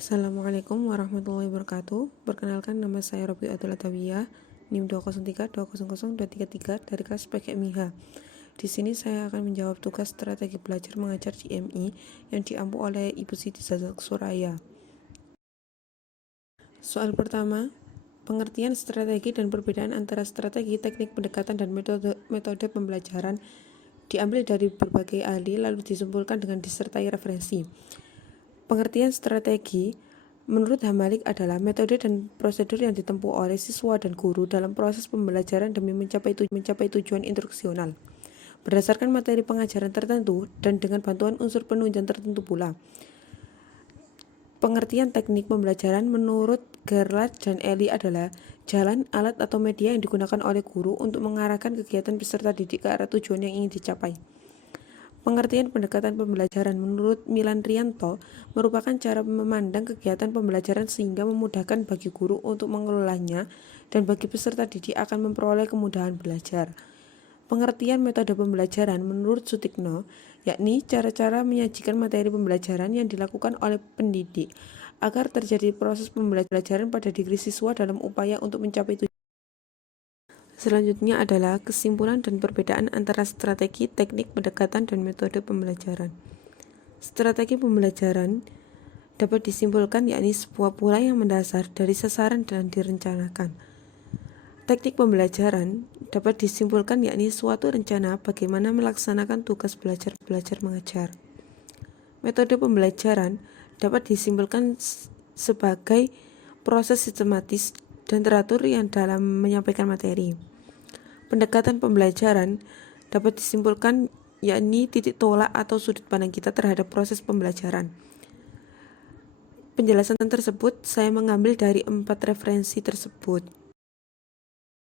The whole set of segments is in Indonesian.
Assalamualaikum warahmatullahi wabarakatuh. Perkenalkan, nama saya Robiatul Atawiyah, NIM 203200233 dari kelas PKMIH. Di sini saya akan menjawab tugas strategi belajar mengajar di MI yang diampu oleh Ibu Siti Zazak Suraya. Soal pertama, pengertian strategi dan perbedaan antara strategi, teknik pendekatan, dan metode pembelajaran diambil dari berbagai ahli lalu disimpulkan dengan disertai referensi. Pengertian strategi menurut Hamalik adalah metode dan prosedur yang ditempuh oleh siswa dan guru dalam proses pembelajaran demi mencapai tujuan instruksional berdasarkan materi pengajaran tertentu dan dengan bantuan unsur penunjang tertentu pula. Pengertian teknik pembelajaran menurut Gerlach dan Eli adalah jalan, alat, atau media yang digunakan oleh guru untuk mengarahkan kegiatan peserta didik ke arah tujuan yang ingin dicapai. Pengertian pendekatan pembelajaran menurut Milan Rianto merupakan cara memandang kegiatan pembelajaran sehingga memudahkan bagi guru untuk mengelolanya dan bagi peserta didik akan memperoleh kemudahan belajar. Pengertian metode pembelajaran menurut Sutikno yakni cara-cara menyajikan materi pembelajaran yang dilakukan oleh pendidik agar terjadi proses pembelajaran pada diri siswa dalam upaya untuk mencapai tujuan. Selanjutnya adalah kesimpulan dan perbedaan antara strategi, teknik, pendekatan, dan metode pembelajaran. Strategi pembelajaran dapat disimpulkan yakni sebuah pola yang mendasar dari sasaran dan direncanakan. Teknik pembelajaran dapat disimpulkan yakni suatu rencana bagaimana melaksanakan tugas belajar mengajar. Metode pembelajaran dapat disimpulkan sebagai proses sistematis dan teratur yang dalam menyampaikan materi. Pendekatan pembelajaran dapat disimpulkan yakni titik tolak atau sudut pandang kita terhadap proses pembelajaran. Penjelasan tersebut saya mengambil dari 4 referensi tersebut.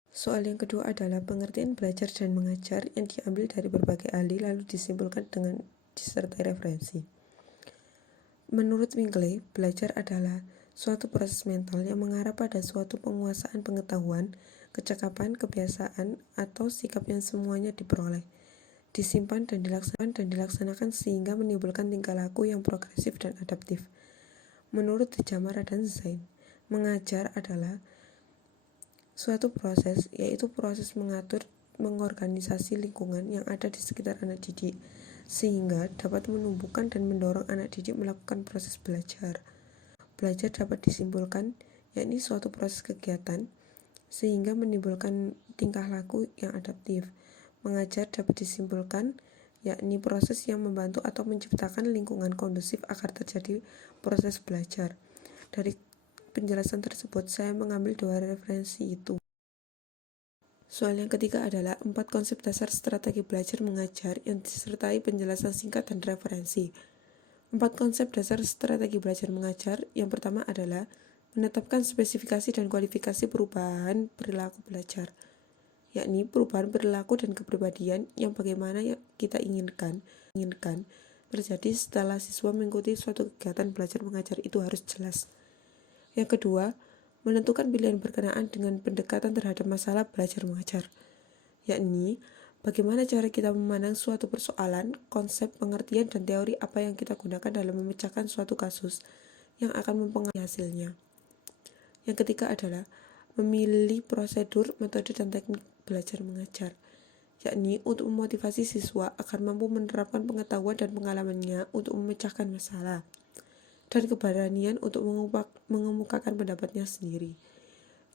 Soal yang kedua adalah pengertian belajar dan mengajar yang diambil dari berbagai ahli lalu disimpulkan dengan disertai referensi. Menurut Winkley, belajar adalah suatu proses mental yang mengarah pada suatu penguasaan pengetahuan, kecakapan, kebiasaan, atau sikap yang semuanya diperoleh, disimpan dan dilaksanakan sehingga menimbulkan tingkah laku yang progresif dan adaptif. Menurut Jamara dan Zain, mengajar adalah suatu proses, yaitu proses mengatur, mengorganisasi lingkungan yang ada di sekitar anak didik, sehingga dapat menumbuhkan dan mendorong anak didik melakukan proses belajar. Belajar dapat disimpulkan, yakni suatu proses kegiatan, sehingga menimbulkan tingkah laku yang adaptif. Mengajar dapat disimpulkan, yakni proses yang membantu atau menciptakan lingkungan kondusif agar terjadi proses belajar. Dari penjelasan tersebut, saya mengambil 2 referensi itu. Soal yang ketiga adalah 4 konsep dasar strategi belajar mengajar yang disertai penjelasan singkat dan referensi. 4 konsep dasar strategi belajar mengajar. Yang pertama adalah menetapkan spesifikasi dan kualifikasi perubahan perilaku belajar, yakni perubahan perilaku dan kepribadian yang bagaimana yang kita inginkan terjadi setelah siswa mengikuti suatu kegiatan belajar mengajar itu harus jelas. Yang kedua, menentukan pilihan berkenaan dengan pendekatan terhadap masalah belajar mengajar, yakni bagaimana cara kita memandang suatu persoalan, konsep, pengertian, dan teori apa yang kita gunakan dalam memecahkan suatu kasus yang akan mempengaruhi hasilnya. Yang ketiga adalah memilih prosedur, metode, dan teknik belajar mengajar, yakni untuk memotivasi siswa agar mampu menerapkan pengetahuan dan pengalamannya untuk memecahkan masalah, dan keberanian untuk mengemukakan pendapatnya sendiri.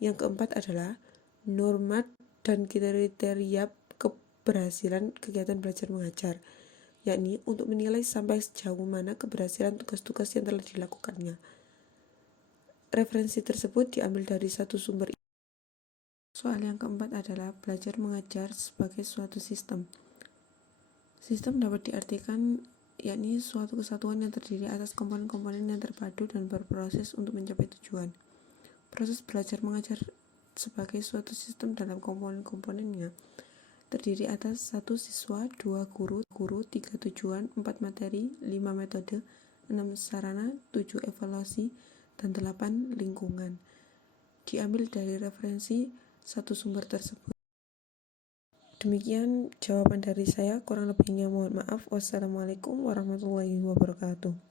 Yang keempat adalah norma dan kriteria keberhasilan kegiatan belajar mengajar, yakni untuk menilai sampai sejauh mana keberhasilan tugas-tugas yang telah dilakukannya. Referensi tersebut diambil dari satu sumber. Soal yang keempat adalah belajar mengajar sebagai suatu sistem. Sistem dapat diartikan yakni suatu kesatuan yang terdiri atas komponen-komponen yang terpadu dan berproses untuk mencapai tujuan. Proses belajar mengajar sebagai suatu sistem dalam komponen-komponennya terdiri atas 1 siswa, 2 guru, 3 tujuan, 4 materi, 5 metode, 6 sarana, 7 evaluasi, dan 8 lingkungan. Diambil dari referensi 1 sumber tersebut. Demikian jawaban dari saya, kurang lebihnya mohon maaf. Wassalamualaikum warahmatullahi wabarakatuh.